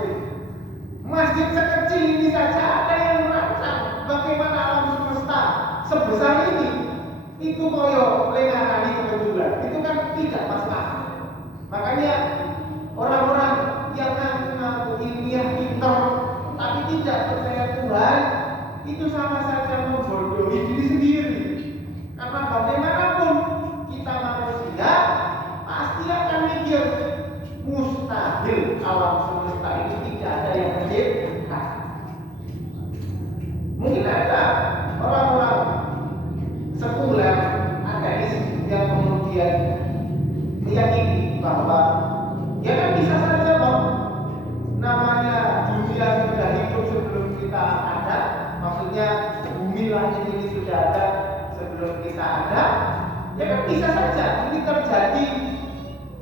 masjid. Masjid sekecil ini saja ada yang merancang bagaimana alam semesta sebesar ini. Itu koyo lenganani kebetulan. Itu kan tidak masalah. Makanya orang-orang yang mengaku ilmiah pintar tapi tidak percaya Tuhan itu sama saja membodohi diri sendiri. Karena bagaimanapun kita manusia pasti akan mikir mustahil alam semesta ini tidak ada yang mencipta. Mungkin ada orang-orang sekuler ateis yang kemudian meyakini bahwa ya kan bisa saja kok namanya dunia sudah hidup sebelum kita ada, maksudnya bumi langit ini sudah ada sebelum kita ada, ya kan bisa saja ini terjadi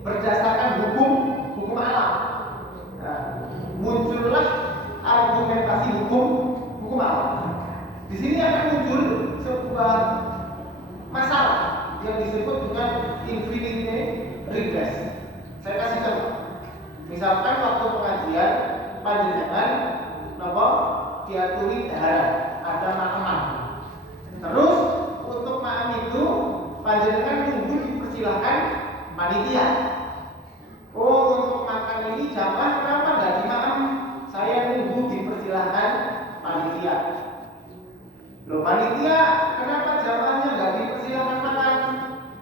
berdasarkan hukum alam. Nah, muncullah argumentasi hukum alam. Di sini akan muncul sebuah masalah yang disebut dengan infinite regress. Saya kasih contoh. Misalkan waktu pengajian panjenengan napa diaturi daharan, ada makan. Terus untuk makan itu panjenengan nunggu dipersilahkan panitia. Oh, untuk makan ini jamaah kenapa nggak dimakan? Saya nunggu dipersilahkan panitia. Loh panitia, kenapa jamaahnya nggak dipersilahkan makan?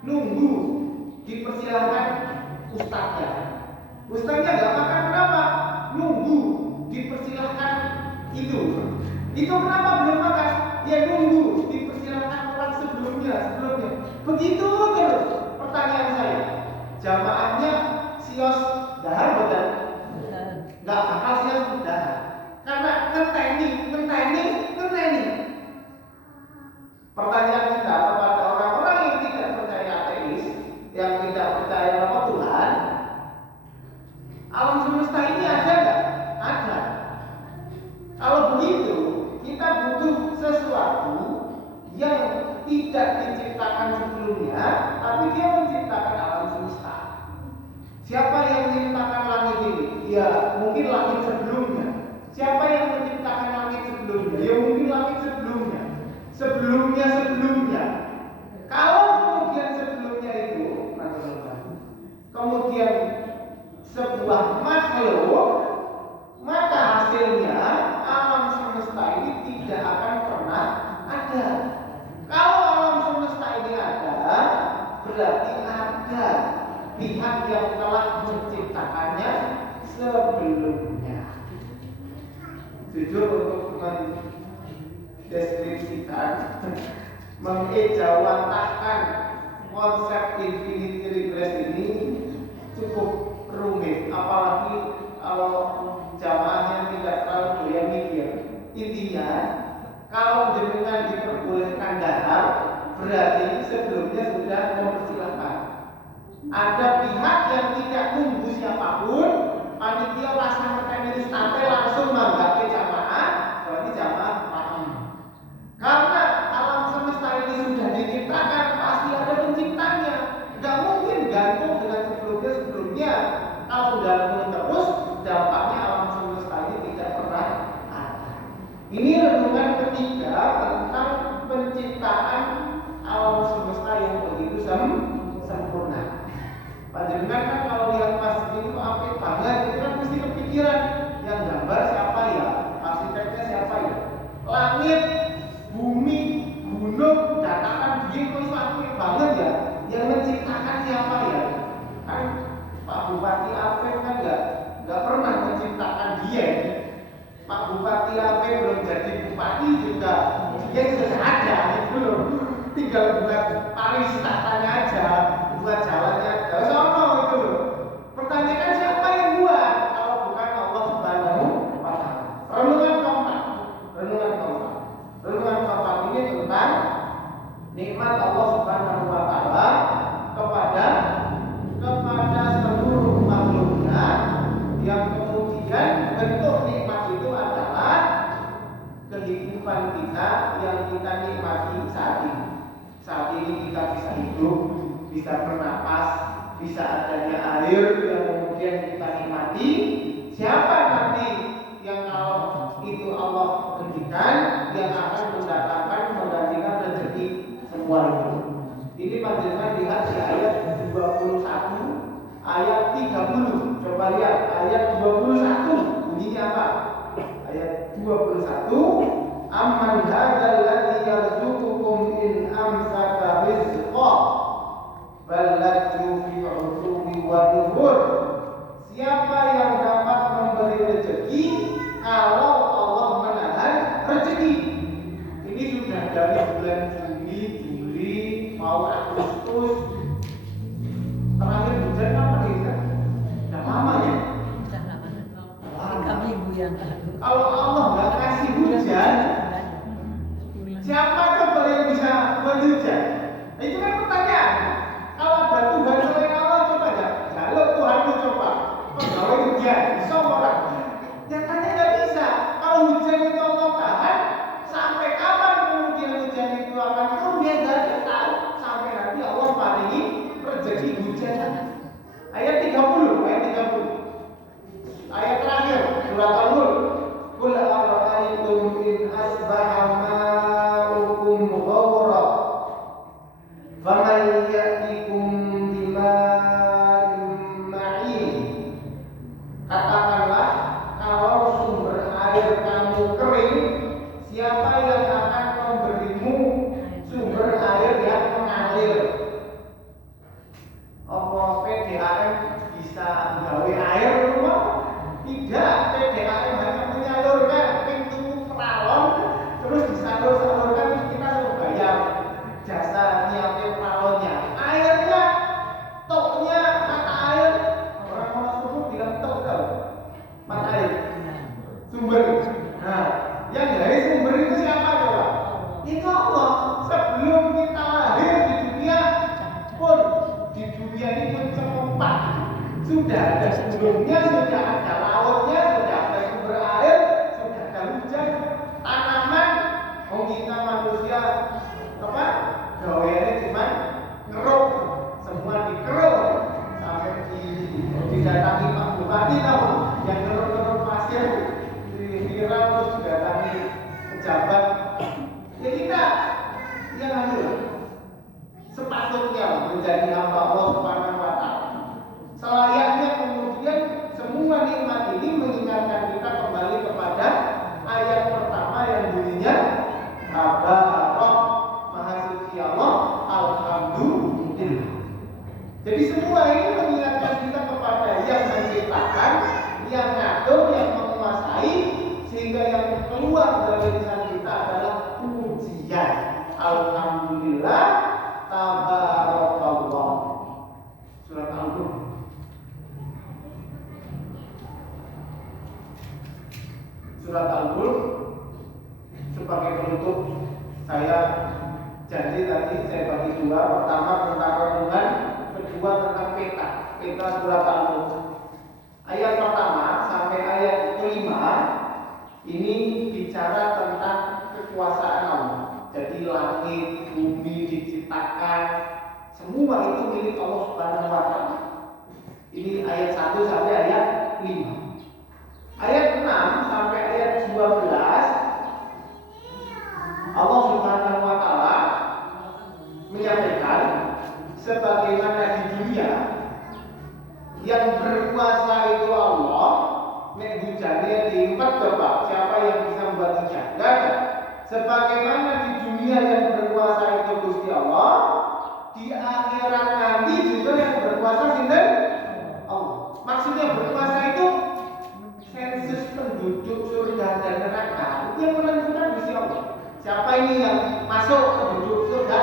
Nunggu dipersilahkan ustadznya. Ustadznya nggak makan kenapa? Nunggu dipersilahkan itu. Itu kenapa belum makan? Ya nunggu dipersilahkan orang sebelumnya. Begitu terus. Pertanyaan saya, jamaahnya sios dahar betul? Nggak bakal sios dahar. Karena ngenteni. Pertanyaan kita kepada orang-orang yang tidak percaya ateis, yang tidak percaya nama Tuhan, alam semesta ini ada nggak? Ada. Kalau begitu, kita butuh sesuatu yang tidak diciptakan sebelumnya, tapi dia menciptakan alam semesta. Siapa yang menciptakan langit ini? Ya, mungkin langit sebelumnya. Siapa yang menciptakan langit sebelumnya? Ya, mungkin langit sebelumnya. Sebelumnya. Kalau kemudian sebelumnya itu, kemudian sebuah makhluk, maka hasilnya alam semesta ini tidak akan pernah ada. Kalau alam semesta ini ada, berarti ada pihak yang telah menciptakannya sebelumnya. Jujur untuk mendeskripsikan, mengejawantahkan konsep infinity regress ini cukup rumit, apalagi kalau jamaahnya tidak terlalu doyan mikir. Intinya, kalau jenengan diperbolehkan dahar, berarti sebelumnya sudah mempersilahkan. Ada pihak yang tidak nunggu siapapun, panitia langsung menemani sampai langsung manggapi jamaah, berarti jamaah paham. Karena alam semesta ini sudah diciptakan, pasti ada penciptanya. Gak mungkin gantung dengan sebelumnya. Kalau gantung terus, dampaknya alam semesta ini tidak pernah ada. Ini renungan ketiga tentang penciptaan alam semesta yang begitu sempurna. Panjenengan kan kalau lihat masjid itu apik banget, itu kan mesti kepikiran yang gambar siapa ya, arsiteknya siapa ya, langit, bumi, gunung, dataran dia kok apik banget ya, yang menciptakan siapa ya? Kan Pak Bupati Apik kan nggak pernah menciptakan dia. Pak Bupati Apik belum jadi bupati juga, dia sudah ada gitu loh. Tinggal buat pariwisatanya aja, buat jalannya aja. Sono itu loh. Pertanyakan siapa yang buat? Kalau bukan Allah Subhanahu wa Ta'ala. Renungan keempat ini tentang nikmat Allah Subhanahu wa Ta'ala kepada seluruh makhluknya, yang kemudian bentuk nikmat itu adalah kehidupan kita yang kita nikmati saat ini. Saat ini kita bisa hidup, bisa bernapas, bisa adanya air yang kemudian kita nikmati. Siapa nanti ayat 21, amman hadzal ladzi yarzuqukum in amsaka rizqa bal lajju fi 'utubi wa nufur. Siapa yang dapat memberi rezeki kalau Allah menahan rezeki? Ini sudah dari bulan Juni, Juli, mau Agustus. Terakhir hujan apa nih? Sudah lama ya? Sudah lama. Kami ibu yang lalu. Kalau Allah nggak kasih hujan, siapa coba yang bisa berhujan? Nah, itu kan pertanyaan. Kalau ada Tuhan selain Allah, coba aja. Jaluk Tuhanmu coba. Pegawai hujan, bisa orang. Nyatanya nggak bisa. Kalau hujan itu Allah tahan, sampai kapan kemudian hujan itu akan turun, dia nggak tahu. Sampai nanti Allah paringi rezeki hujan. Ayat 30, ayat 30. Ayat terakhir surat Al-Mulk. Qul ara'aytum in asbaha ma'ukum ghawra faman ya'tikum bima'in ma'in. Katakanlah, kalau sumber air kamu kering, siapa yang akan memberimu sumber air yang mengalir? Apa PDAM bisa gawe air rumah? Tidak, PDAM hanya menyalurkan pintu peralon, terus disalur-salurkan, terus kita suruh bayar jasa nyiapin peralonnya. Airnya, toknya, mata air, orang subuh bilang tok tau, mata air, sumber. Nah, yang dari sumber itu siapa coba? Itu Allah. Sebelum kita lahir di dunia pun, di dunia ini pun cepat. Sudah ada sebelumnya, sudah ada lautnya, sudah ada sumber air, sudah ada hujan, tanaman. Kita manusia apa? Gaweannya cuma ngeruk, semua dikeruk sampai didatangi Pak Bupati tahu, yang ngeruk-ngeruk pasir dikira terus didatangi pejabat. Ya kita yang ambil sepatutnya menjadi hamba Allah Subhanahu wa Ta'ala. Selayaknya kemudian semua nikmat ini mengingatkan kita kembali kepada ayat pertama yang bunyinya Tabarak Maha Suci Allah, Alhamdulillah. Jadi semua ini mengingatkan kita kepada yang menciptakan, yang ngatur, yang menguasai, sehingga yang keluar dari lisan kita adalah pujian. Alhamdulillah, Tabarakallah. Surat Al-Mulk. Surat Al-Mulk sebagai penutup, saya janji tadi saya bagi dua. Pertama tentang renungan, kedua tentang peta surat Al-Mulk. Ayat pertama sampai ayat kelima ini bicara tentang kekuasaan Allah. Jadi langit, bumi diciptakan, semua itu milik Allah Subhanahu wa Ta'ala. Ini ayat 1 sampai ayat 5. Ayat 6 sampai ayat 12 Allah Subhanahu wa Ta'ala menyampaikan sebagaimana di dunia yang berkuasa itu Allah. Nek hujannya diimpet coba, siapa yang bisa membuat hujan? Enggak ada. Sebagaimana di dunia yang berkuasa itu Gusti Allah, di akhirat nanti juga yang berkuasa sinten? Allah. Maksudnya berkuasa itu sensus penduduk surga dan neraka itu yang menentukan Gusti Allah. Siapa ini yang masuk penduduk surga?